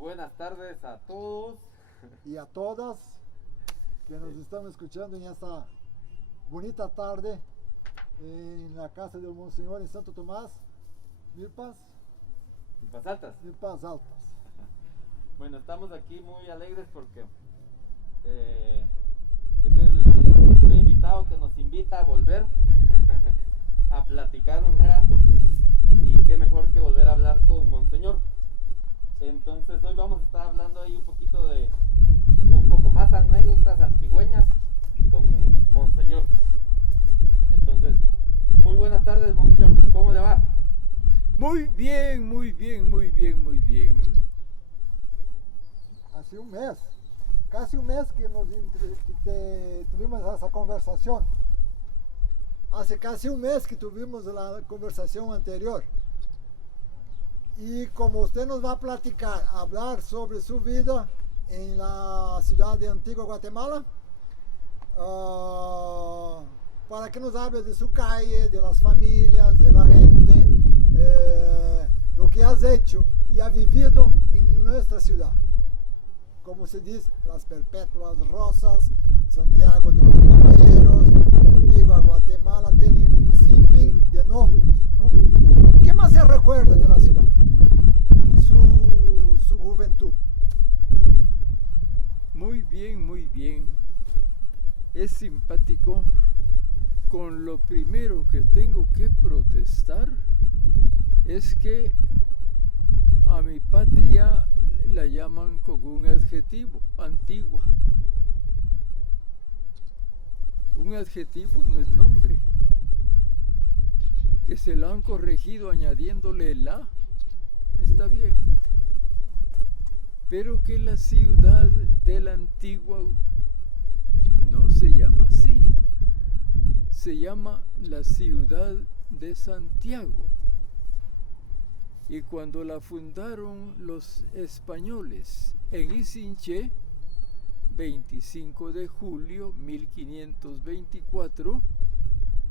Buenas tardes a todos. Y a todas que nos están escuchando en esta bonita tarde en la casa del Monseñor en Santo Tomás, Milpas, Milpas Altas. Milpas Altas. Bueno, estamos aquí muy alegres porque es el primer invitado que nos invita a volver a platicar un rato, y qué mejor que volver a hablar con Monseñor. Entonces hoy vamos a estar hablando ahí un poquito de un poco más anécdotas antigüeñas con Monseñor. Entonces, muy buenas tardes, Monseñor, ¿cómo le va? Muy bien, muy bien, muy bien, muy bien. Hace un mes, casi un mes que tuvimos esa conversación. Hace casi un mes que tuvimos la conversación anterior. Y como usted nos va a platicar, hablar sobre su vida en la ciudad de Antigua Guatemala, para que nos hable de su calle, de las familias, de la gente, lo que has hecho y ha vivido en nuestra ciudad. Como se dice, las perpetuas rosas, Santiago de los Caballeros, Antigua Guatemala, tienen un sinfín de nombres, ¿no? ¿Qué más se recuerda de la ciudad y su juventud? Muy bien, muy bien. Es simpático. Con lo primero que tengo que protestar es que a mi patria la llaman con un adjetivo, antigua. Un adjetivo no es nombre. Que se lo han corregido añadiéndole la, está bien. Pero que la ciudad de la Antigua no se llama así. Se llama la ciudad de Santiago. Y cuando la fundaron los españoles en Izinché, 25 de julio 1524,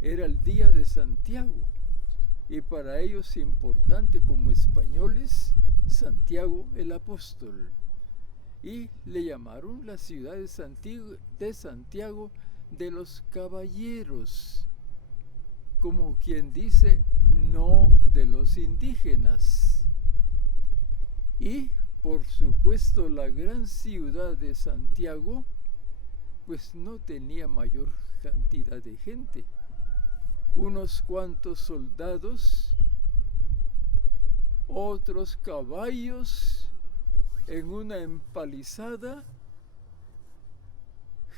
era el día de Santiago. Y para ellos importante como españoles, Santiago el Apóstol. Y le llamaron la ciudad de Santiago de los Caballeros, como quien dice, no de los indígenas. Y por supuesto la gran ciudad de Santiago pues no tenía mayor cantidad de gente, unos cuantos soldados, otros caballos en una empalizada,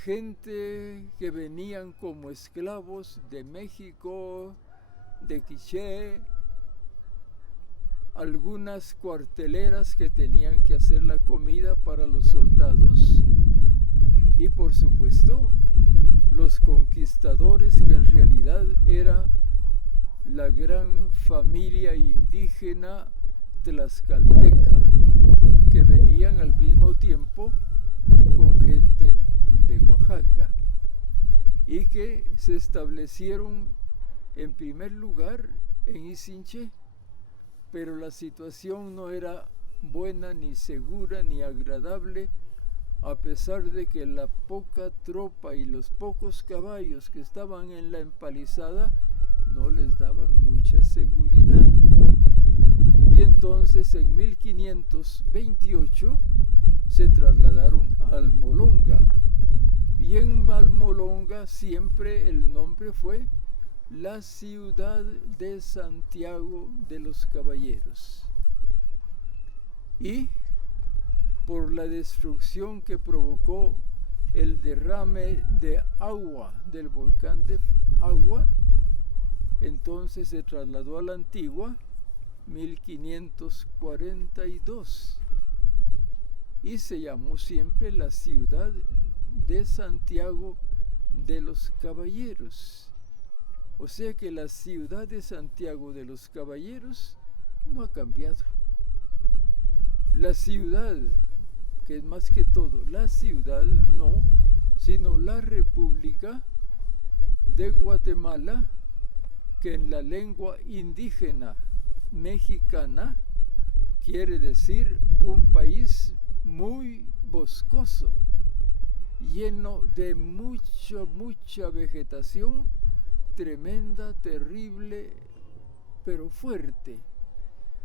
gente que venían como esclavos de México, de Quiché, algunas cuarteleras que tenían que hacer la comida para los soldados, y por supuesto los conquistadores, que en realidad era la gran familia indígena tlaxcalteca, que venían al mismo tiempo con gente de Oaxaca y que se establecieron en primer lugar en Izinché, pero la situación no era buena, ni segura, ni agradable, a pesar de que la poca tropa y los pocos caballos que estaban en la empalizada no les daban mucha seguridad. Y entonces en 1528 se trasladaron a Almolonga, y en Almolonga siempre el nombre fue la ciudad de Santiago de los Caballeros. Y por la destrucción que provocó el derrame de agua del volcán de Agua, entonces se trasladó a la Antigua 1542 y se llamó siempre la ciudad de Santiago de los Caballeros. O sea que la ciudad de Santiago de los Caballeros no ha cambiado. La ciudad, que es más que todo, la ciudad no, sino la República de Guatemala, que en la lengua indígena mexicana quiere decir un país muy boscoso, lleno de mucha vegetación, tremenda, terrible, pero fuerte.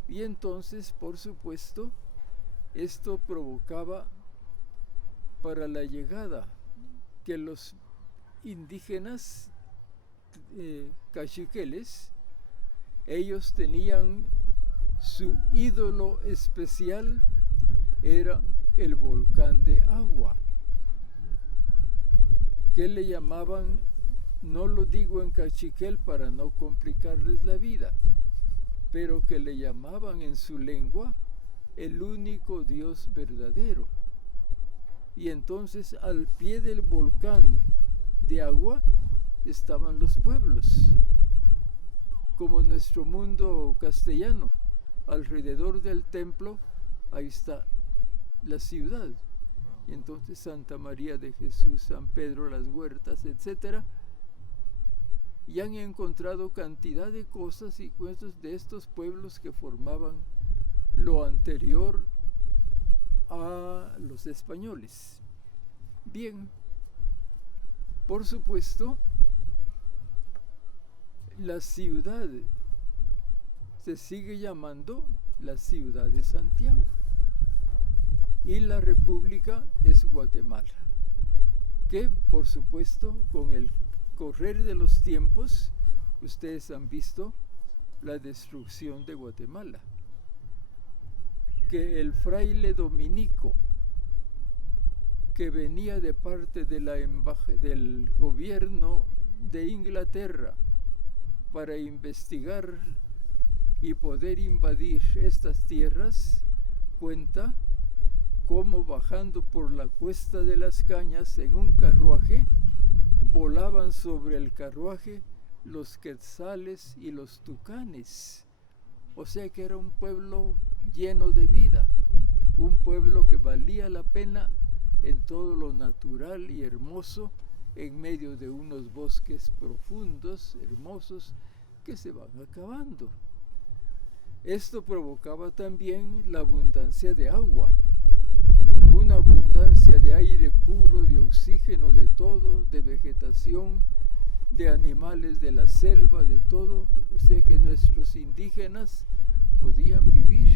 Y entonces, por supuesto, esto provocaba para la llegada que los indígenas cachiqueles, ellos tenían su ídolo especial, era el volcán de agua, que le llamaban, no lo digo en cachiquel para no complicarles la vida, pero que le llamaban en su lengua el único Dios verdadero. Y entonces al pie del volcán de agua estaban los pueblos, como en nuestro mundo castellano. Alrededor del templo, ahí está la ciudad. Y entonces Santa María de Jesús, San Pedro, las Huertas, etc. Y han encontrado cantidad de cosas y cuentos de estos pueblos que formaban lo anterior a los españoles. Bien, por supuesto, la ciudad se sigue llamando la ciudad de Santiago y la república es Guatemala, que por supuesto con el correr de los tiempos ustedes han visto la destrucción de Guatemala, que el fraile dominico que venía de parte de del gobierno de Inglaterra para investigar y poder invadir estas tierras, cuenta cómo bajando por la Cuesta de las Cañas en un carruaje, volaban sobre el carruaje los quetzales y los tucanes. O sea que era un pueblo lleno de vida, un pueblo que valía la pena en todo lo natural y hermoso, en medio de unos bosques profundos, hermosos, que se van acabando. Esto provocaba también la abundancia de agua, una abundancia de aire puro, de oxígeno, de todo, de vegetación, de animales de la selva, de todo. O sea que nuestros indígenas podían vivir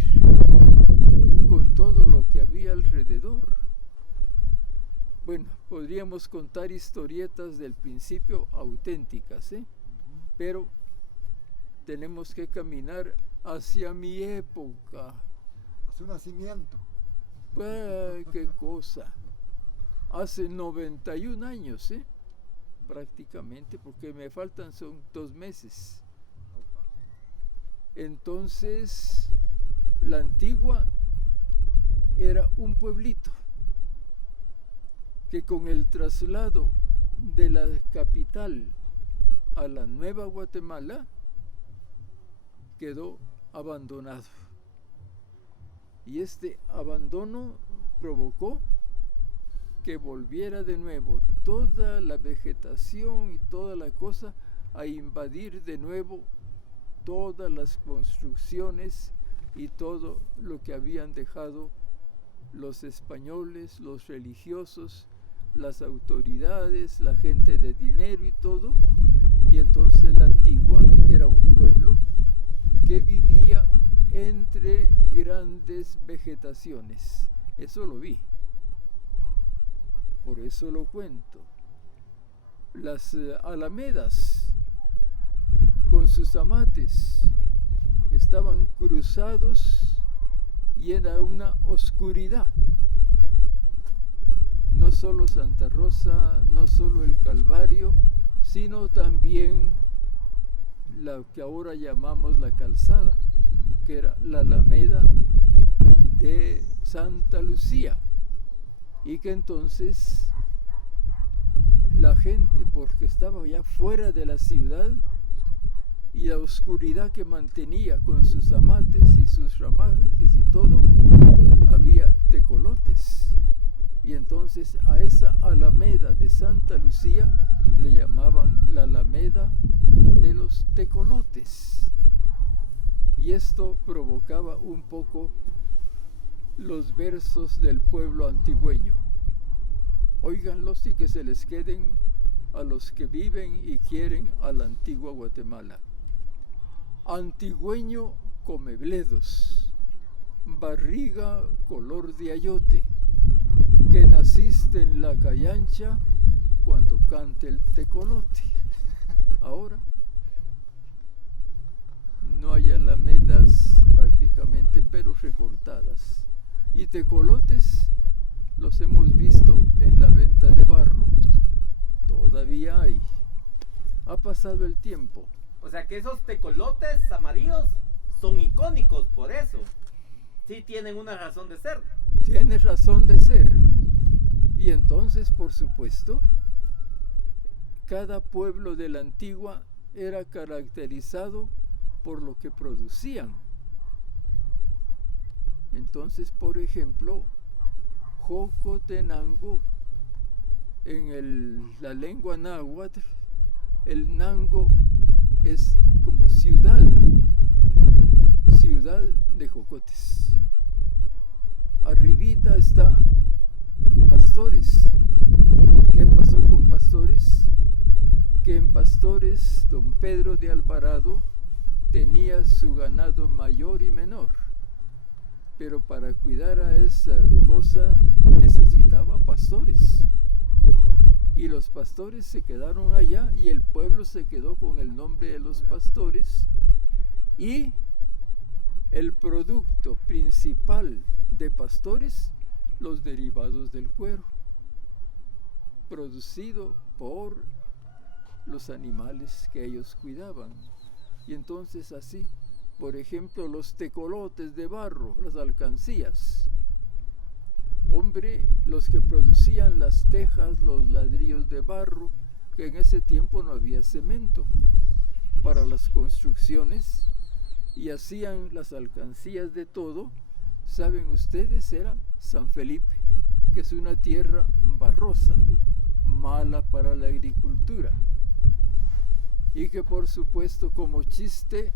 con todo lo que había alrededor. Bueno, podríamos contar historietas del principio auténticas, pero tenemos que caminar hacia mi época. A su nacimiento. ¡Ay, qué cosa! Hace 91 años, prácticamente, porque me faltan son 2 meses. Entonces, la Antigua era un pueblito que con el traslado de la capital a la Nueva Guatemala quedó abandonado. Y este abandono provocó que volviera de nuevo toda la vegetación y toda la cosa a invadir de nuevo todas las construcciones y todo lo que habían dejado los españoles, los religiosos, las autoridades, la gente de dinero y todo. Y entonces la Antigua era un pueblo que vivía entre grandes vegetaciones. Eso lo vi, por eso lo cuento. Las alamedas con sus amates estaban cruzados y era una oscuridad. No solo Santa Rosa, no solo el Calvario, sino también la que ahora llamamos la Calzada, que era la Alameda de Santa Lucía, y que entonces la gente, porque estaba ya fuera de la ciudad, y la oscuridad que mantenía con sus amates y sus ramajes y todo, había tecolotes. Y entonces a esa Alameda de Santa Lucía le llamaban la Alameda de los tecolotes. Y esto provocaba un poco los versos del pueblo antigüeño. Óiganlos y que se les queden a los que viven y quieren a la antigua Guatemala. Antigüeño come bledos, barriga color de ayote, que naciste en la callancha cuando cante el tecolote. Ahora no hay alamedas prácticamente, pero recortadas. Y tecolotes los hemos visto en la venta de barro. Todavía hay. Ha pasado el tiempo. O sea que esos tecolotes amarillos son icónicos por eso. Sí tienen una razón de ser. Tiene razón de ser. Y entonces, por supuesto, cada pueblo de la antigua era caracterizado por lo que producían. Entonces, por ejemplo, Jocotenango, en la lengua náhuatl, el nango es como ciudad de jocotes. Arribita está Pastores. ¿Qué pasó con Pastores? Que en Pastores don Pedro de Alvarado tenía su ganado mayor y menor, pero para cuidar a esa cosa necesitaba pastores, y los pastores se quedaron allá y el pueblo se quedó con el nombre de los pastores, y el producto principal de Pastores, los derivados del cuero, producido por los animales que ellos cuidaban. Y entonces así, por ejemplo, los tecolotes de barro, las alcancías. Hombre, los que producían las tejas, los ladrillos de barro, que en ese tiempo no había cemento para las construcciones, y hacían las alcancías de todo. Saben ustedes, era San Felipe, que es una tierra barrosa, mala para la agricultura. Y que por supuesto, como chiste,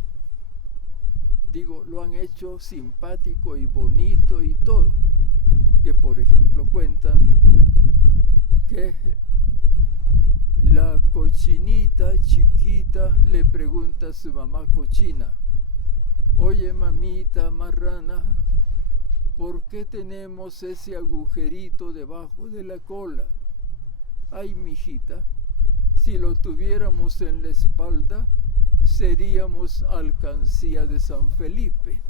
digo, lo han hecho simpático y bonito y todo. Que por ejemplo cuentan que la cochinita chiquita le pregunta a su mamá cochina: oye mamita marrana, ¿por qué tenemos ese agujerito debajo de la cola? Ay, mijita, si lo tuviéramos en la espalda, seríamos alcancía de San Felipe.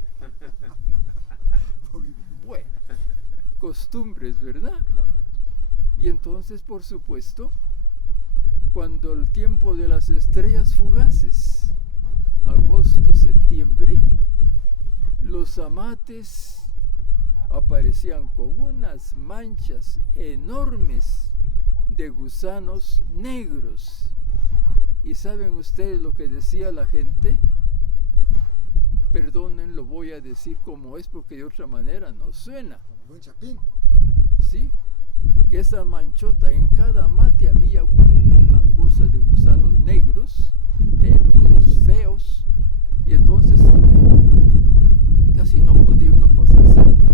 Bueno, costumbres, ¿verdad? Y entonces, por supuesto, cuando el tiempo de las estrellas fugaces, agosto, septiembre, los amates aparecían con unas manchas enormes de gusanos negros. ¿Y saben ustedes lo que decía la gente? Perdonen, lo voy a decir como es, porque de otra manera no suena. Buen chapín. Sí, que esa manchota, en cada mate había una cosa de gusanos negros, peludos, feos, y entonces casi no podía uno pasar cerca.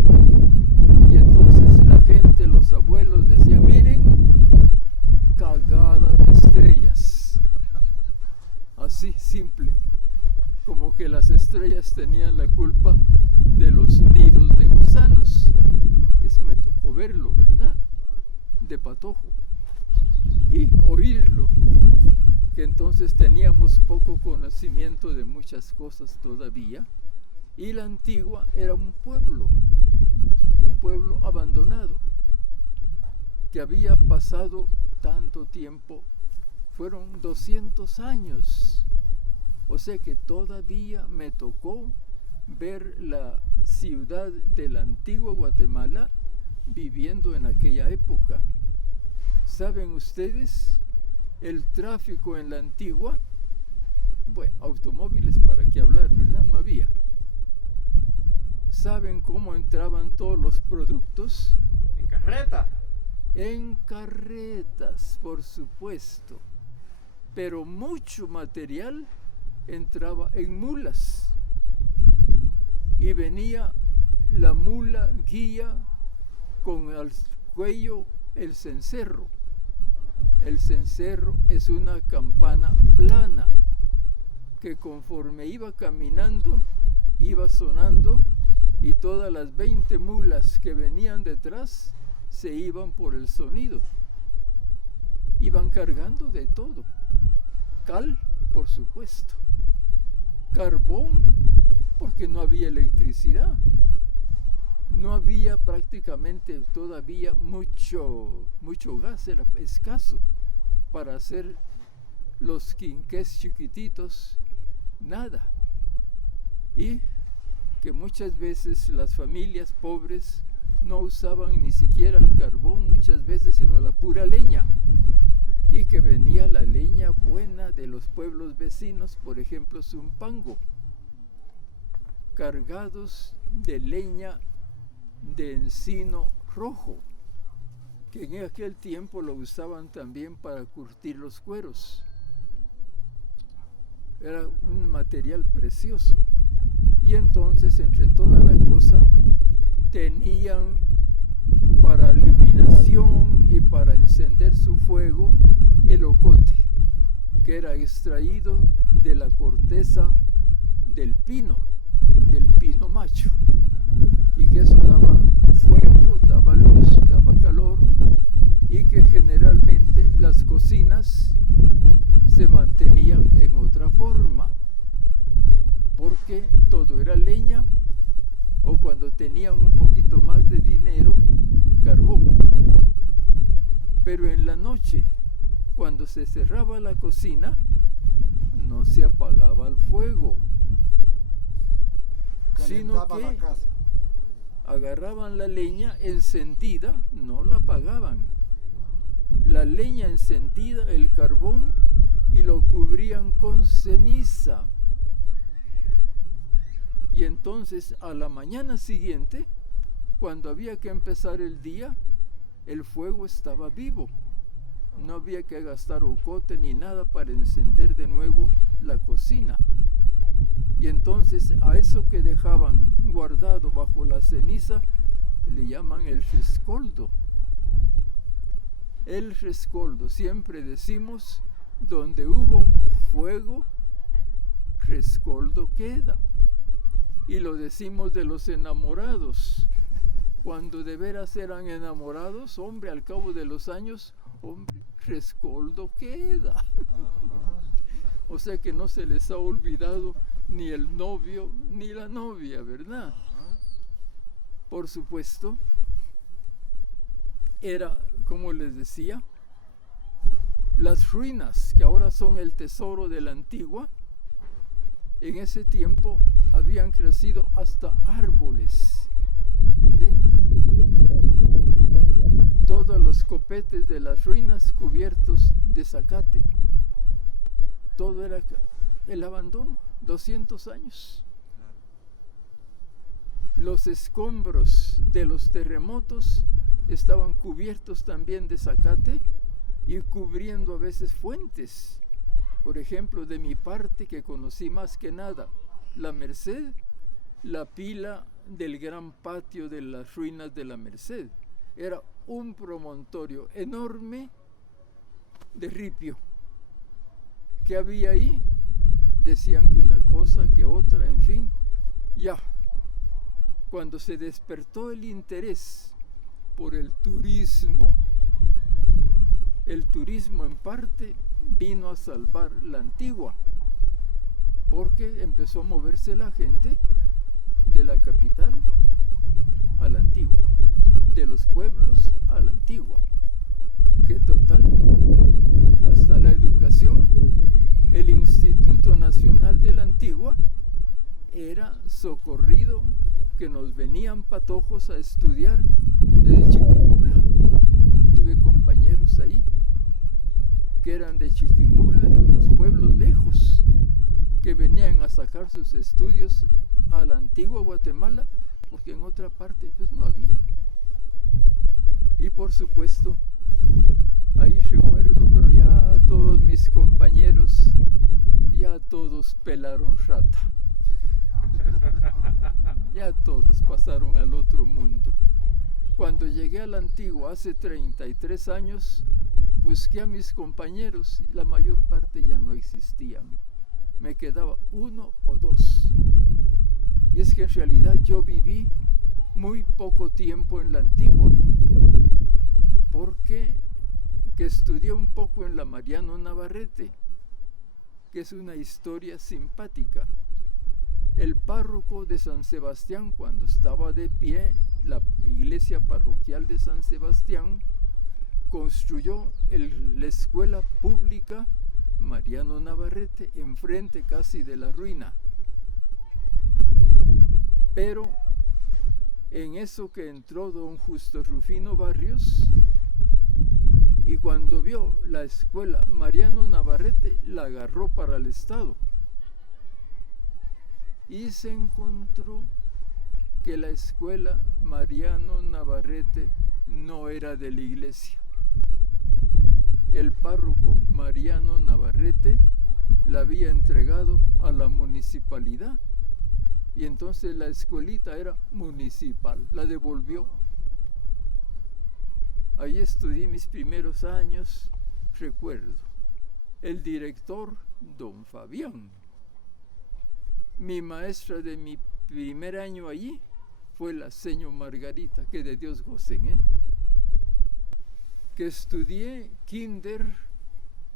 Y entonces la gente, los abuelos decían: miren, cagada de estrellas. Así, simple, como que las estrellas tenían la culpa de los nidos de gusanos. Eso me tocó verlo, ¿verdad? De patojo. Y oírlo, que entonces teníamos poco conocimiento de muchas cosas todavía, y la antigua era un pueblo abandonado, que había pasado tanto tiempo, fueron 200 años, o sea que todavía me tocó ver la ciudad de la antigua Guatemala viviendo en aquella época. ¿Saben ustedes el tráfico en la antigua? Bueno, automóviles para qué hablar, ¿verdad? No había. ¿Saben cómo entraban todos los productos? En carreta. En carretas, por supuesto. Pero mucho material entraba en mulas. y venía la mula guía con al cuello el cencerro. El cencerro es una campana plana que conforme iba caminando, iba sonando, y todas las 20 mulas que venían detrás se iban por el sonido. Iban cargando de todo. Cal, por supuesto. Carbón, porque no había electricidad. No había prácticamente todavía mucho gas, era escaso para hacer los quinqués chiquititos, nada. Y que muchas veces las familias pobres no usaban ni siquiera el carbón muchas veces, sino la pura leña. Y que venía la leña buena de los pueblos vecinos, por ejemplo Zumpango, cargados de leña de encino rojo, que en aquel tiempo lo usaban también para curtir los cueros. Era un material precioso. Y entonces, entre toda la cosa, tenían para iluminación y para encender su fuego el ocote, que era extraído de la corteza del pino macho, y que eso daba fuego, daba luz, daba calor, y que generalmente las cocinas se mantenían en otra forma, porque todo era leña, o cuando tenían un poquito más de dinero, carbón. Pero en la noche, cuando se cerraba la cocina, no se apagaba el fuego, sino que agarraban la leña encendida, no la apagaban. La leña encendida, el carbón, y lo cubrían con ceniza. Y entonces a la mañana siguiente, cuando había que empezar el día, el fuego estaba vivo. No había que gastar ocote ni nada para encender de nuevo la cocina. Y entonces a eso que dejaban guardado bajo la ceniza le llaman el rescoldo. El rescoldo, siempre decimos, donde hubo fuego, rescoldo queda. Y lo decimos de los enamorados. Cuando de veras eran enamorados, hombre, al cabo de los años, hombre, rescoldo queda. O sea que no se les ha olvidado ni el novio ni la novia, ¿verdad? Por supuesto, era, como les decía, las ruinas que ahora son el tesoro de la Antigua, en ese tiempo habían crecido hasta árboles dentro. Todos los copetes de las ruinas cubiertos de zacate. Todo era el abandono, 200 años. Los escombros de los terremotos estaban cubiertos también de zacate y cubriendo a veces fuentes. Por ejemplo, de mi parte, que conocí más que nada la Merced, la pila del gran patio de las ruinas de la Merced. Era un promontorio enorme de ripio. ¿Qué había ahí? Decían que una cosa, que otra, en fin. Ya, cuando se despertó el interés por el turismo en parte vino a salvar la Antigua, porque empezó a moverse la gente de la capital a la Antigua, de los pueblos a la Antigua, que total, hasta la educación, el Instituto Nacional de la Antigua era socorrido, que nos venían patojos a estudiar desde Chiquimula. Tuve compañeros ahí que eran de Chiquimula, de otros pueblos lejos, que venían a sacar sus estudios a la Antigua Guatemala, porque en otra parte pues no había. Y por supuesto, ahí recuerdo, pero ya todos mis compañeros, ya todos pelaron rata. Ya todos pasaron al otro mundo. Cuando llegué a la Antigua hace 33 años, busqué a mis compañeros y la mayor parte ya no existían. Me quedaba uno o dos. Y es que en realidad yo viví muy poco tiempo en la Antigua, porque que estudié un poco en la Mariano Navarrete, que es una historia simpática. El párroco de San Sebastián, cuando estaba de pie la iglesia parroquial de San Sebastián, construyó la escuela pública Mariano Navarrete enfrente casi de la ruina. Pero en eso que entró don Justo Rufino Barrios, y cuando vio la escuela Mariano Navarrete, la agarró para el Estado. Y se encontró que la escuela Mariano Navarrete no era de la iglesia. El párroco Mariano Navarrete la había entregado a la municipalidad y entonces la escuelita era municipal, la devolvió. Ahí estudié mis primeros años, recuerdo. El director, don Fabián. Mi maestra de mi primer año allí fue la señora Margarita, que de Dios gocen, que estudié kinder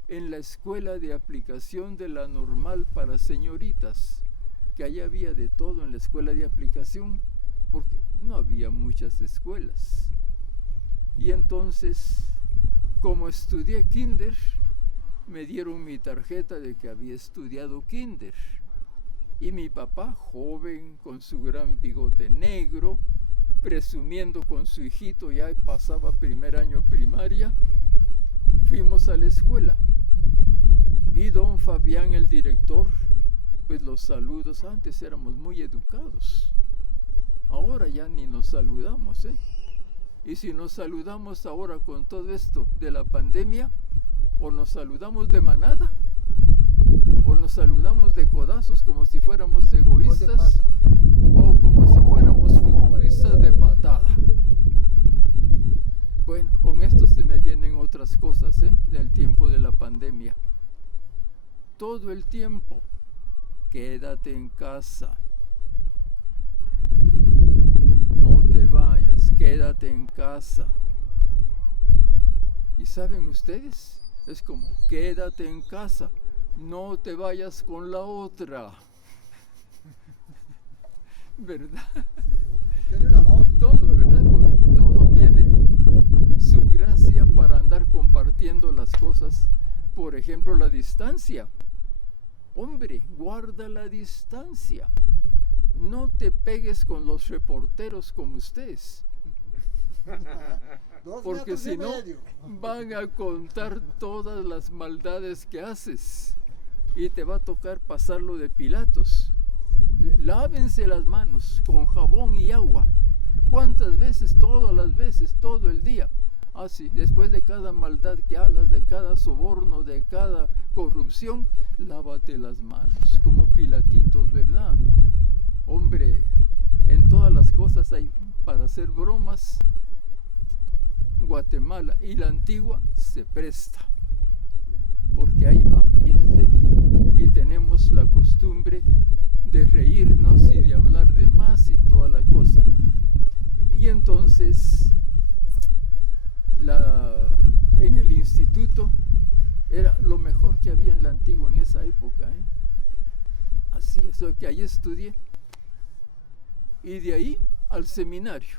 en la escuela de aplicación de la normal para señoritas, que allá había de todo en la escuela de aplicación, porque no había muchas escuelas. Y entonces, como estudié kinder, me dieron mi tarjeta de que había estudiado kinder. Y mi papá, joven, con su gran bigote negro, presumiendo con su hijito, ya pasaba primer año primaria, fuimos a la escuela. Y don Fabián, el director, pues los saludos, antes éramos muy educados. Ahora ya ni nos saludamos, Y si nos saludamos ahora con todo esto de la pandemia, o nos saludamos de manada, o nos saludamos de codazos como si fuéramos egoístas, o como si fuéramos futbolistas de patada. Bueno, con esto se me vienen otras cosas, del tiempo de la pandemia. Todo el tiempo, quédate en casa. No te vayas, quédate en casa. ¿Y saben ustedes? Es como, quédate en casa, no te vayas con la otra. ¿Verdad? Tiene una lógica. Todo, ¿verdad? Porque todo tiene su gracia para andar compartiendo las cosas. Por ejemplo, la distancia. Hombre, guarda la distancia. No te pegues con los reporteros como ustedes. Porque si no, van a contar todas las maldades que haces y te va a tocar pasarlo de Pilatos. Lávense las manos con jabón y agua. ¿Cuántas veces? Todas las veces, todo el día. Así, después de cada maldad que hagas, de cada soborno, de cada corrupción, lávate las manos como Pilatitos, ¿verdad? Hombre, en todas las cosas hay para hacer bromas. Guatemala y la Antigua se presta, porque hay ambiente y tenemos la costumbre de reírnos y de hablar de más y toda la cosa. Y entonces, en el instituto era lo mejor que había en la Antigua en esa época, Así es, que ahí estudié. Y de ahí al seminario.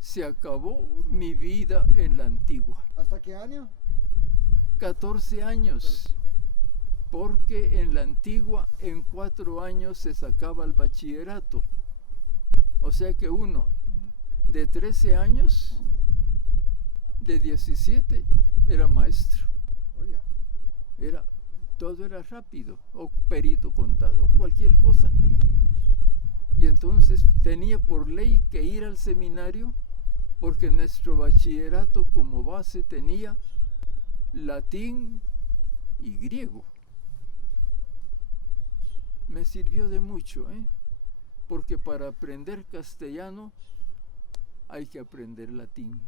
Se acabó mi vida en la Antigua. ¿Hasta qué año? 14 años. Porque en la Antigua en 4 años se sacaba el bachillerato. O sea que uno de 13 años, de 17, era maestro. Oiga. Todo era rápido, o perito contador, cualquier cosa. Y entonces tenía por ley que ir al seminario, porque nuestro bachillerato como base tenía latín y griego. Me sirvió de mucho, porque para aprender castellano hay que aprender latín.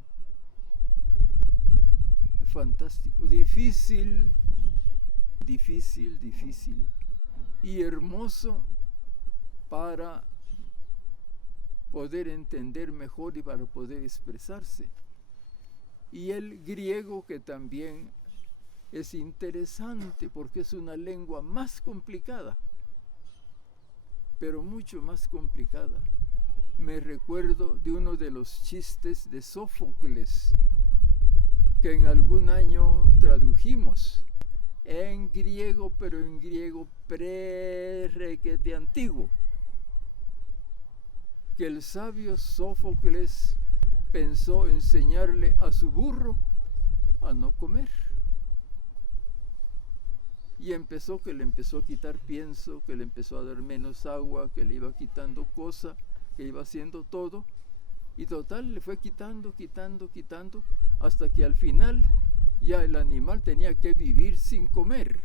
Fantástico, difícil, y hermoso para poder entender mejor y para poder expresarse. Y el griego, que también es interesante porque es una lengua más complicada, pero mucho más complicada. Me recuerdo de uno de los chistes de Sófocles que en algún año tradujimos en griego, pero en griego pre-requete antiguo, que el sabio Sófocles pensó enseñarle a su burro a no comer. Y que le empezó a quitar pienso, que le empezó a dar menos agua, que le iba quitando cosa, que iba haciendo todo. Y total, le fue quitando, hasta que al final ya el animal tenía que vivir sin comer.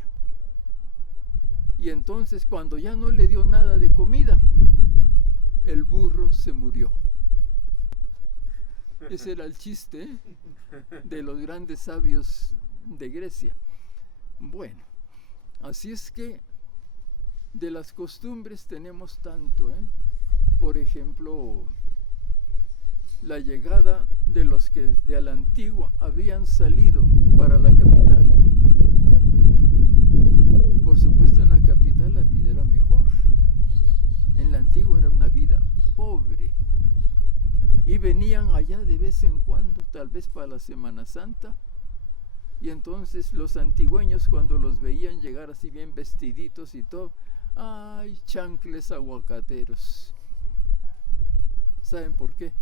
Y entonces, cuando ya no le dio nada de comida, el burro se murió. Ese era el chiste de los grandes sabios de Grecia. Bueno, así es que de las costumbres tenemos tanto, Por ejemplo, la llegada de los que de la antigua habían salido para la capital. Por supuesto, en la capital la vida era mejor. En la antigua era una vida pobre. Y venían allá de vez en cuando, tal vez para la Semana Santa. Y entonces los antigüeños, cuando los veían llegar así bien vestiditos y todo, ¡ay, chancles aguacateros! ¿Saben por qué?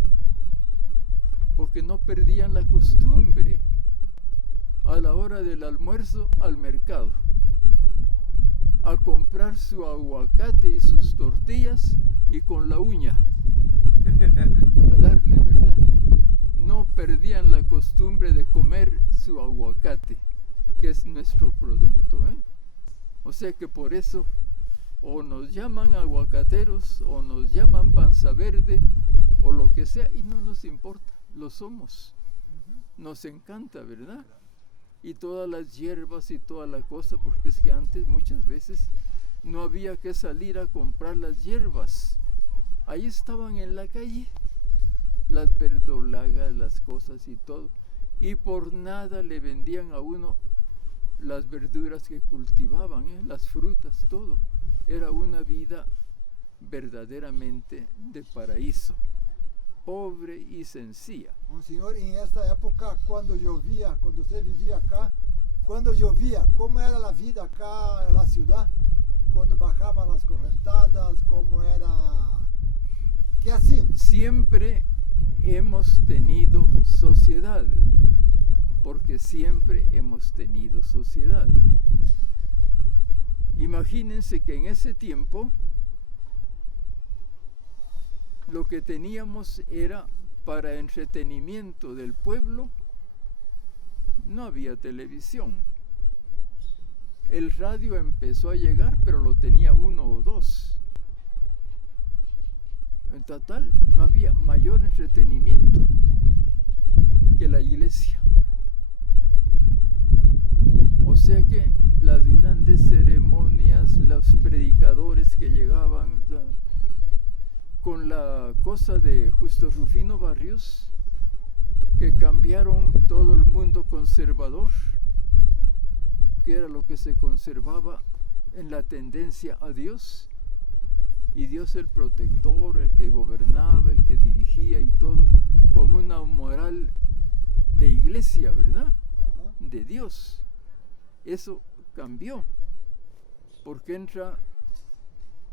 Porque no perdían la costumbre a la hora del almuerzo al mercado a comprar su aguacate y sus tortillas y con la uña a darle, ¿verdad? No perdían la costumbre de comer su aguacate, que es nuestro producto, O sea que por eso o nos llaman aguacateros o nos llaman panza verde o lo que sea, y no nos importa, lo somos. Nos encanta, ¿verdad? Y todas las hierbas y toda la cosa, porque es que antes muchas veces no había que salir a comprar las hierbas. Ahí estaban en la calle, las verdolagas, las cosas y todo, y por nada le vendían a uno las verduras que cultivaban, las frutas, todo. Era una vida verdaderamente de paraíso, pobre y sencilla. Monseñor, en esta época, cuando llovía, cuando usted vivía acá, cuando llovía, ¿cómo era la vida acá en la ciudad? Cuando bajaban las correntadas, ¿cómo era? ¿Qué hacían? Siempre hemos tenido sociedad, porque siempre hemos tenido sociedad. Imagínense que en ese tiempo lo que teníamos era para entretenimiento del pueblo, no había televisión. El radio empezó a llegar, pero lo tenía uno o dos. En total, no había mayor entretenimiento que la iglesia. O sea que las grandes ceremonias, los predicadores que llegaban, con la cosa de Justo Rufino Barrios, que cambiaron todo el mundo conservador, que era lo que se conservaba en la tendencia a Dios, y Dios el protector, el que gobernaba, el que dirigía y todo, con una moral de iglesia, ¿verdad? De Dios. Eso cambió, porque entra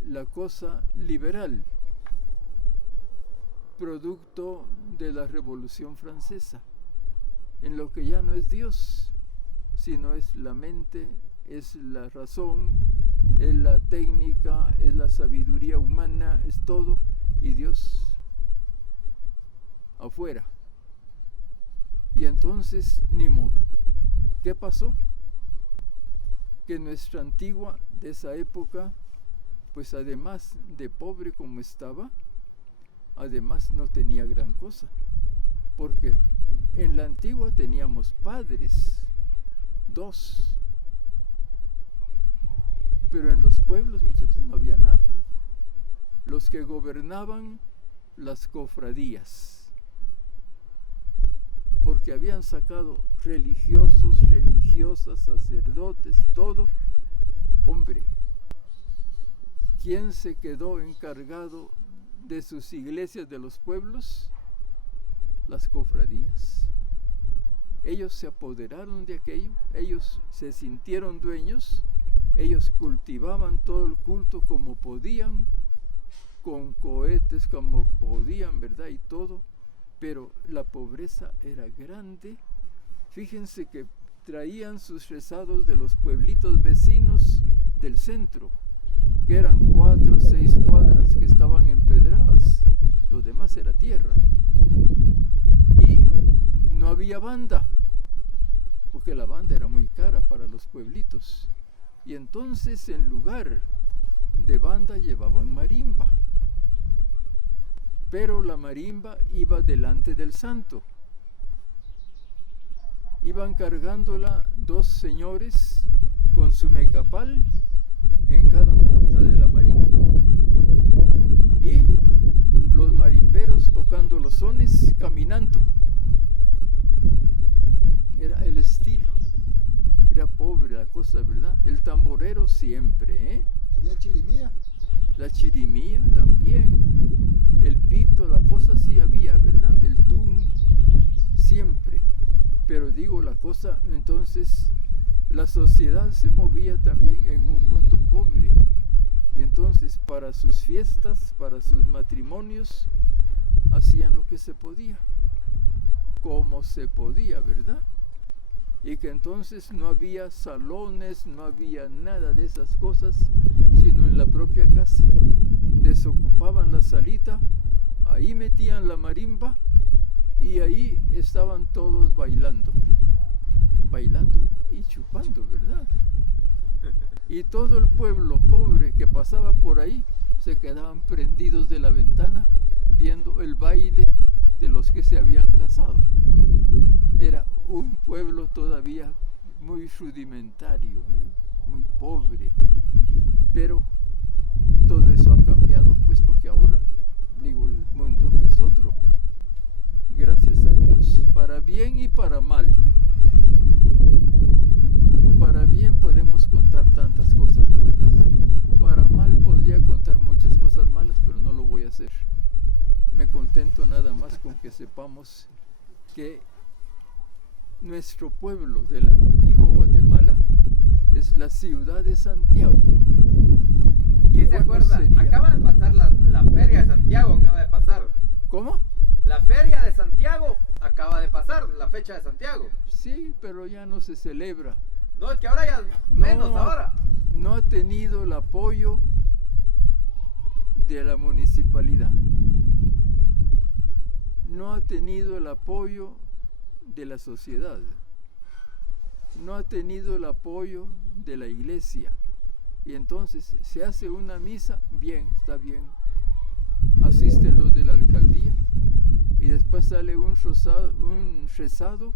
la cosa liberal, producto de la Revolución Francesa, en lo que ya no es Dios, sino es la mente, es la razón, es la técnica, es la sabiduría humana, es todo, y Dios afuera. Y entonces, ni modo. ¿Qué pasó? Que nuestra antigua de esa época pues además de pobre como estaba, además no tenía gran cosa, porque en la antigua teníamos padres, 2, pero en los pueblos muchas veces no había nada. Los que gobernaban las cofradías, porque habían sacado religiosos, religiosas, sacerdotes, todo. Hombre, ¿quién se quedó encargado de sus iglesias de los pueblos? Las cofradías. Ellos se apoderaron de aquello, ellos se sintieron dueños, ellos cultivaban todo el culto como podían, con cohetes como podían, ¿verdad? Y todo, pero la pobreza era grande. Fíjense que traían sus rezados de los pueblitos vecinos del centro, que eran 4 o 6 cuadras que estaban empedradas, lo demás era tierra. Y no había banda, porque la banda era muy cara para los pueblitos. Y entonces en lugar de banda llevaban marimba. Pero la marimba iba delante del santo. Iban cargándola 2 señores con su mecapal en cada punta de la marimba. Y los marimberos tocando los sones, caminando. Era el estilo. Era pobre la cosa, ¿verdad? El tamborero siempre, ¿eh? ¿Había chirimía? La chirimía también. El pito, la cosa sí había, ¿verdad? El tun, siempre. Pero digo la cosa, entonces la sociedad se movía también en un mundo pobre. Y entonces para sus fiestas, para sus matrimonios, hacían lo que se podía, como se podía, ¿verdad? Y que entonces no había salones, no había nada de esas cosas, sino en la propia casa. Desocupaban la salita, ahí metían la marimba y ahí estaban todos bailando y chupando, ¿verdad? Y todo el pueblo pobre que pasaba por ahí se quedaban prendidos de la ventana viendo el baile de los que se habían casado. Era un pueblo todavía muy rudimentario, muy pobre, pero todo eso ha cambiado, pues porque ahora, digo, el mundo es otro. Gracias a Dios, para bien y para mal. Para bien podemos contar tantas cosas buenas, para mal podría contar muchas cosas malas, pero no lo voy a hacer. Me contento nada más con que sepamos que nuestro pueblo del antiguo Guatemala es la ciudad de Santiago. ¿Y se acuerda? Acaba de pasar la feria de Santiago, acaba de pasar. ¿Cómo? La feria de Santiago acaba de pasar, la fecha de Santiago. Sí, pero ya no se celebra. No, es que ahora ya menos ahora. No ha tenido el apoyo de la municipalidad. No ha tenido el apoyo de la sociedad. No ha tenido el apoyo de la iglesia. Y entonces se hace una misa, bien, está bien. Asisten los de la alcaldía y después sale un rezado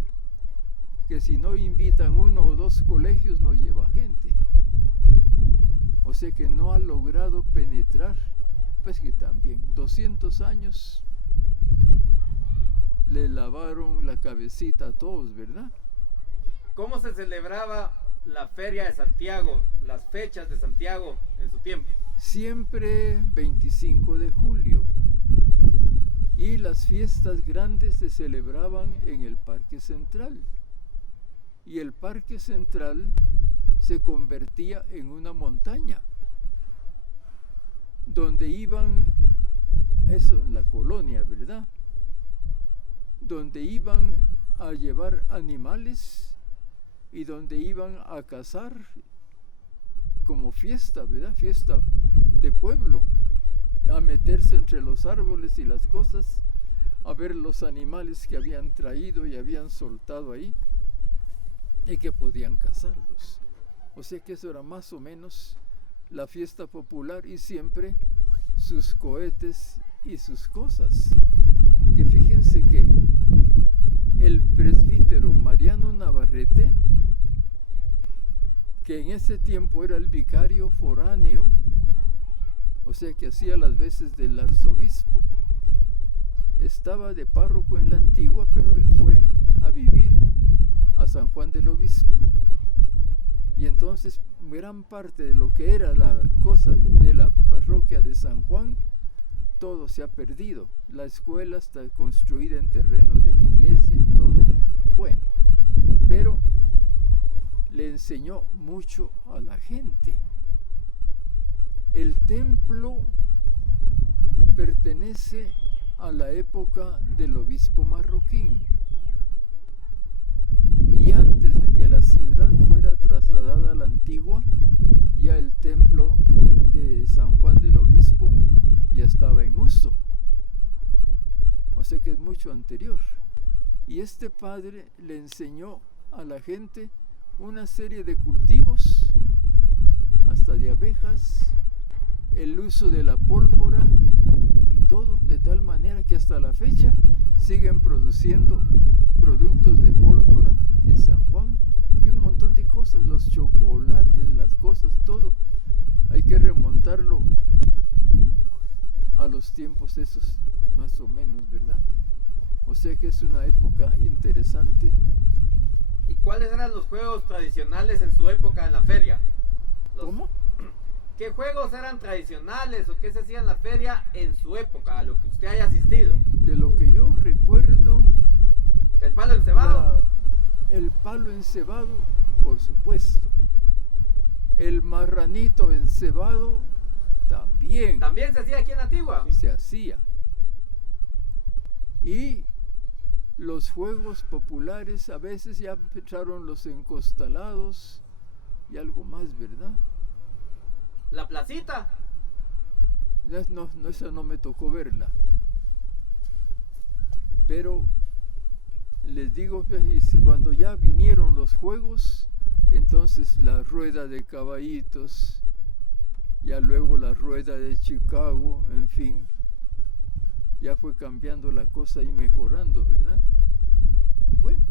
que si no invitan 1 o 2 colegios no lleva gente. O sea que no ha logrado penetrar, pues que también 200 años le lavaron la cabecita a todos, ¿verdad? ¿Cómo se celebraba la feria de Santiago, las fechas de Santiago en su tiempo? Siempre 25 de julio. Y las fiestas grandes se celebraban en el Parque Central. Y el Parque Central se convertía en una montaña, donde iban, eso en la colonia, ¿verdad? Donde iban a llevar animales y donde iban a cazar como fiesta, ¿verdad? Fiesta de pueblo, a meterse entre los árboles y las cosas, a ver los animales que habían traído y habían soltado ahí y que podían cazarlos. O sea que eso era más o menos la fiesta popular y siempre sus cohetes y sus cosas. Que fíjense que el presbítero Mariano Navarrete, que en ese tiempo era el vicario foráneo, o sea que hacía las veces del arzobispo, estaba de párroco en la Antigua, pero él fue a vivir a San Juan del Obispo. Y entonces gran parte de lo que era la cosa de la parroquia de San Juan, todo se ha perdido. La escuela está construida en terrenos de la iglesia y todo. Bueno, pero le enseñó mucho a la gente. El templo pertenece a la época del obispo Marroquín. Y antes de que la ciudad fuera trasladada a la Antigua, ya el templo de San Juan del Obispo ya estaba en uso. O sea que es mucho anterior. Y este padre le enseñó a la gente una serie de cultivos, hasta de abejas, el uso de la pólvora y todo, de tal manera que hasta la fecha siguen produciendo productos de pólvora en San Juan y un montón de cosas, los chocolates, las cosas, todo. Hay que remontarlo a los tiempos esos, más o menos, ¿verdad? O sea que es una época interesante. ¿Y cuáles eran los juegos tradicionales en su época en la feria? ¿Cómo? ¿Qué juegos eran tradicionales o qué se hacía en la feria en su época, a lo que usted haya asistido? De lo que yo recuerdo, ¿El palo encebado? el palo encebado, por supuesto. El marranito encebado también. ¿También se hacía aquí en la Antigua? Se hacía. Y los juegos populares, a veces ya empezaron los encostalados y algo más, ¿verdad? ¿La placita? No, esa no me tocó verla. Pero les digo, cuando ya vinieron los juegos, entonces la rueda de caballitos, ya luego la rueda de Chicago, en fin, ya fue cambiando la cosa y mejorando, ¿verdad? Bueno,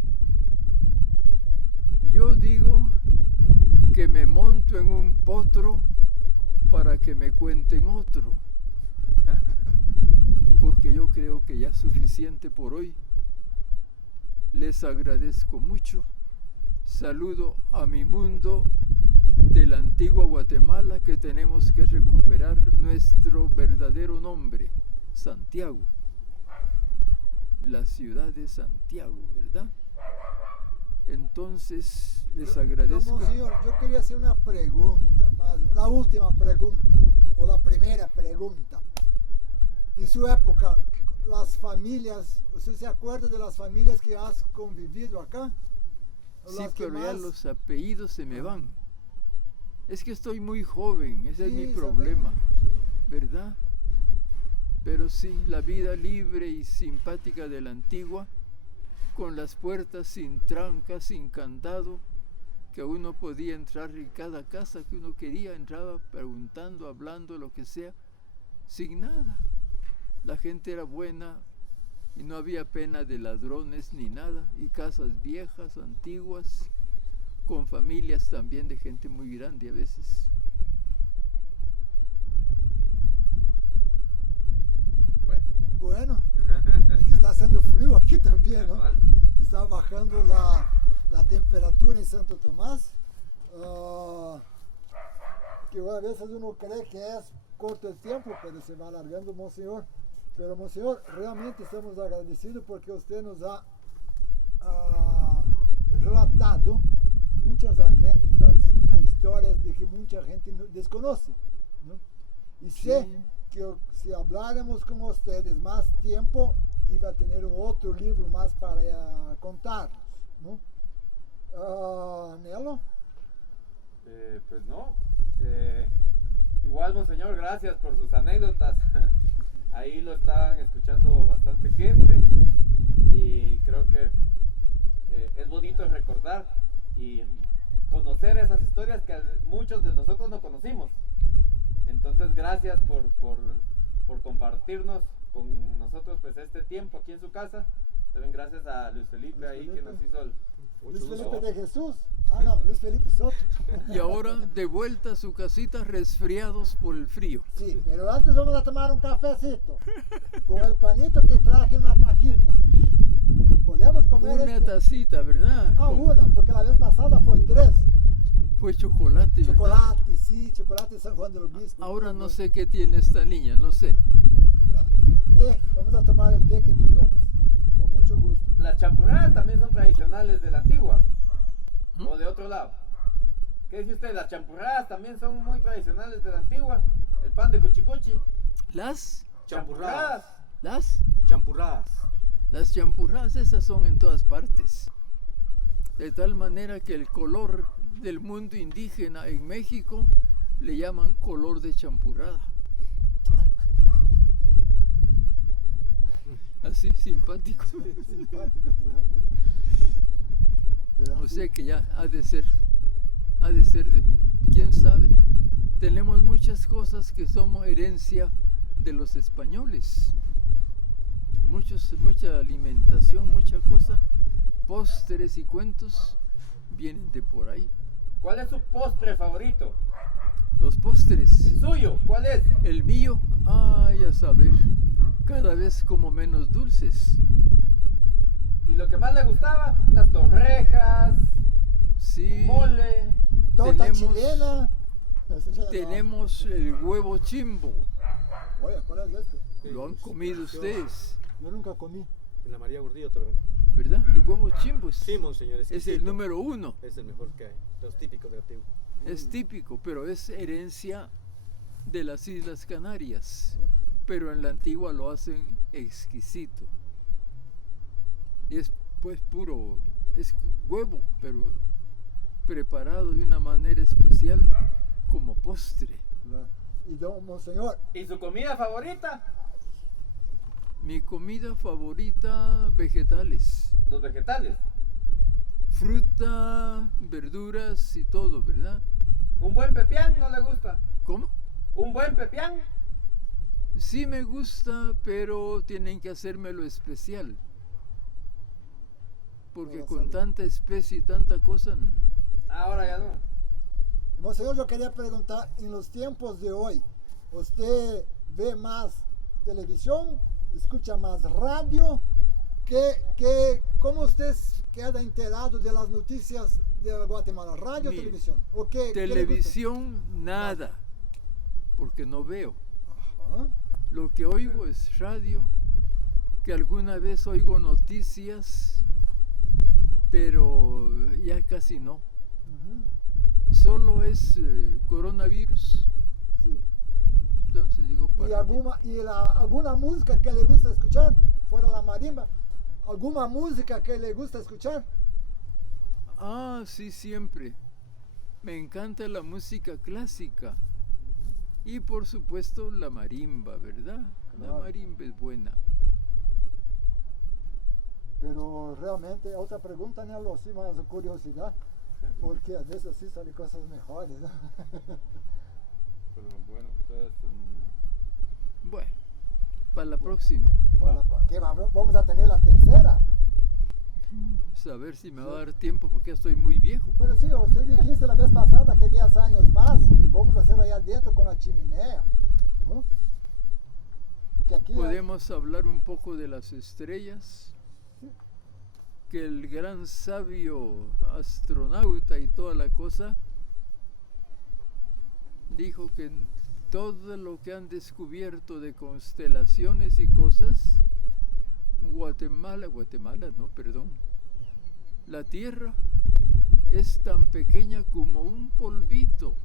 yo digo que me monto en un potro para que me cuenten otro, porque yo creo que ya es suficiente por hoy. Les agradezco mucho. Saludo a mi mundo de la antigua Guatemala, que tenemos que recuperar nuestro verdadero nombre, Santiago. La ciudad de Santiago, ¿verdad? Entonces les agradezco. Monseñor, yo quería hacer una pregunta más, la última pregunta, o la primera pregunta. En su época, las familias, ¿usted se acuerda de las familias que has convivido acá? Sí, pero ya los apellidos se me van. Es que estoy muy joven, ese es mi problema, ¿verdad? Pero sí, la vida libre y simpática de la Antigua, con las puertas sin trancas, sin candado, que uno podía entrar en cada casa que uno quería, entraba preguntando, hablando, lo que sea, sin nada. La gente era buena y no había pena de ladrones ni nada, y casas viejas, antiguas, con familias también de gente muy grande a veces. Bueno, es que está haciendo frío aquí también, ¿no? Está bajando la temperatura en Santo Tomás, que a veces uno cree que es corto el tiempo, pero se va alargando, Monseñor. Pero, Monseñor, realmente estamos agradecidos porque usted nos ha relatado muchas anécdotas, historias de que mucha gente desconoce, ¿no? Y sé que si habláramos con ustedes más tiempo, iba a tener otro libro más para contarnos, ¿no? ¿Nelo? Pues no. Igual, Monseñor, gracias por sus anécdotas. Ahí lo estaban escuchando bastante gente y creo que es bonito recordar y conocer esas historias que muchos de nosotros no conocimos. Entonces, gracias por compartirnos con nosotros pues este tiempo aquí en su casa. También gracias a Luis Felipe Luis ahí Felipe. que nos hizo el... Luis gusto. Felipe de Jesús. Ah, no, Luis Felipe Soto. Y ahora de vuelta a su casita resfriados por el frío. Sí, pero antes vamos a tomar un cafecito con el panito que traje en una cajita. Podemos comer Una este? tacita, ¿verdad? Ah, Con- una, porque la vez pasada fue 3. Fue chocolate, ¿verdad? Chocolate, sí, chocolate de San Juan del Obispo. Ahora no sé qué tiene esta niña, no sé. Té, vamos a tomar el té que tú tomas. Con mucho gusto. Las champurradas también son tradicionales de la antigua. ¿Mm? O de otro lado. ¿Qué dice usted? Las champurradas también son muy tradicionales de la antigua. El pan de cuchicuchi. Las Champurradas. Champurradas. Las champurradas esas son en todas partes. De tal manera que el color del mundo indígena en México le llaman color de champurrada. Así, simpático. Simpático, realmente. Pero O así, sea que ya ha de ser de, quién sabe. Tenemos muchas cosas que somos herencia de los españoles. Mucha alimentación, mucha cosa, postres y cuentos vienen de por ahí. ¿Cuál es su postre favorito? Los postres, ¿El suyo? ¿Cuál es? el mío, ay, a saber, cada vez como menos dulces. ¿Y lo que más le gustaba? Unas torrejas, Sí, mole. torta tenemos- chilena. Eso ya no. tenemos el huevo chimbo. Oye, ¿cuál es este? ¿Lo han comido ustedes? Yo nunca comí. En la María Gordillo te lo vendo. ¿Verdad? El huevo chimbo Sí, monseñor. es el exquisito. número 1. Es el mejor que hay. Los típicos de Antiguo. Es típico, pero es herencia de las Islas Canarias. Pero en la antigua lo hacen exquisito. Y es pues puro, es huevo, pero preparado de una manera especial como postre. Claro. Y don Monseñor, ¿Y su comida favorita? Mi comida favorita, vegetales. Los vegetales. Fruta, verduras y todo, ¿verdad? ¿Un buen pepián no le gusta? ¿Cómo? ¿Un buen pepián? Sí me gusta, pero tienen que hacérmelo especial. Porque Para con salud. tanta especie y tanta cosa, Ahora ya no. Monseñor, yo quería preguntar, en los tiempos de hoy, ¿usted ve más televisión? ¿Escucha más radio? ¿Cómo usted queda enterado de las noticias de Guatemala? ¿Radio o Mire, televisión? ¿O qué le gusta? televisión nada, porque no veo. Ajá. Lo que oigo es radio, que alguna vez oigo noticias, pero ya casi no. Ujú. Solo es coronavirus. Sí. Entonces digo, ¿Y, ¿para qué? alguna música que le gusta escuchar? Fuera la marimba. ¿Alguna música que le gusta escuchar? Ah, sí, siempre. Me encanta la música clásica. Y por supuesto la marimba, ¿verdad? La Claro. marimba es buena. Pero realmente, otra pregunta, Nelo, sí más de curiosidad, porque a veces sí salen cosas mejores, ¿no? Pero bueno, entonces... Bueno, para la próxima. ¿Qué vamos a tener la tercera? Pues a ver si me va a dar tiempo porque ya estoy muy viejo. Pero sí, usted dijiste la vez pasada que 10 años más y vamos a hacer allá adentro con la chimenea, ¿no? Porque aquí Podemos hablar un poco de las estrellas, que el gran sabio astronauta y toda la cosa dijo que en todo lo que han descubierto de constelaciones y cosas, Guatemala, no, perdón, la Tierra es tan pequeña como un polvito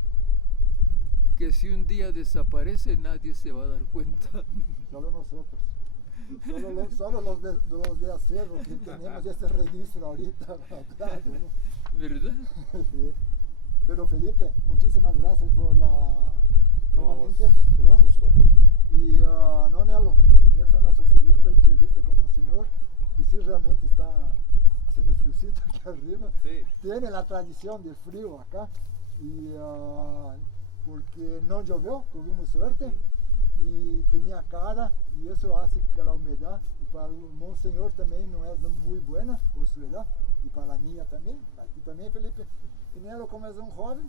que si un día desaparece nadie se va a dar cuenta. solo nosotros, solo los de acero que tenemos este registro ahorita, claro, ¿no? ¿Verdad? Sí. Pero Felipe, muchísimas gracias por nuevamente, es un ¿no? gusto. Y no, Nelo, esa es nuestra segunda entrevista con el señor, y sí realmente está haciendo friocito aquí arriba. Sí. Tiene la tradición del frío acá, y porque no llovió, tuvimos suerte y tenía cara y eso hace que la humedad, y para el Monseñor también no es muy buena por su edad y para la mía también, para ti también, Felipe. Y Nelo, como es un joven,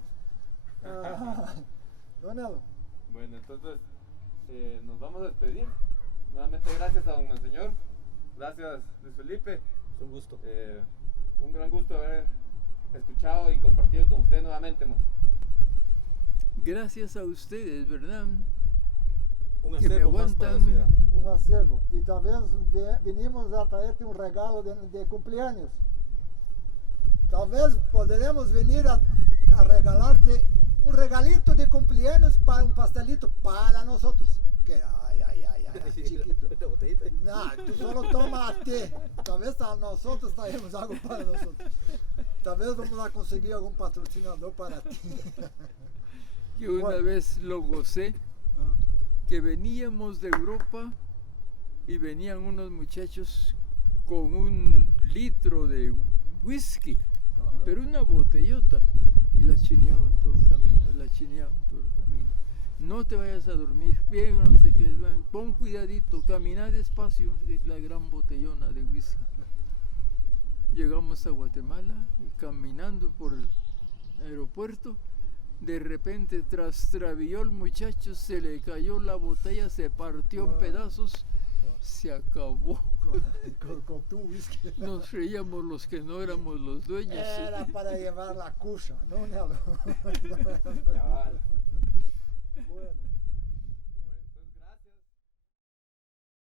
¿no, Nelo? Bueno, entonces nos vamos a despedir. Nuevamente gracias a don Monseñor, gracias Luis Felipe. Es un gusto. Un gran gusto haber escuchado y compartido con usted nuevamente, Mons. Gracias a ustedes, ¿verdad? Un Que me acervo más para la aguantan. ciudad. Un acervo. Y tal vez venimos a traerte un regalo de cumpleaños. Tal vez podremos venir a regalarte un regalito de cumpleaños para un pastelito para nosotros. Que chiquito. Esta botellita. No, tú solo toma té. Tal vez nosotros traemos algo para nosotros. Tal vez vamos a conseguir algún patrocinador para ti. Que una Bueno. vez lo gocé, Ah, que veníamos de Europa y venían unos muchachos con un litro de whisky, ajá. pero una botellota, y la chineaban todo el camino, la chineaban todo el camino. No te vayas a dormir, bien, no sé qué, pon cuidadito, camina despacio, no sé qué, la gran botellona de whisky. Llegamos a Guatemala, y caminando por el aeropuerto, de repente trastrabilló el muchacho, se le cayó la botella, se partió en Wow. pedazos, se acabó. Con tu whisky. Nos reíamos los que no éramos los dueños. Era para llevar la cucha, ¿no, Nelo? Cabal. Bueno.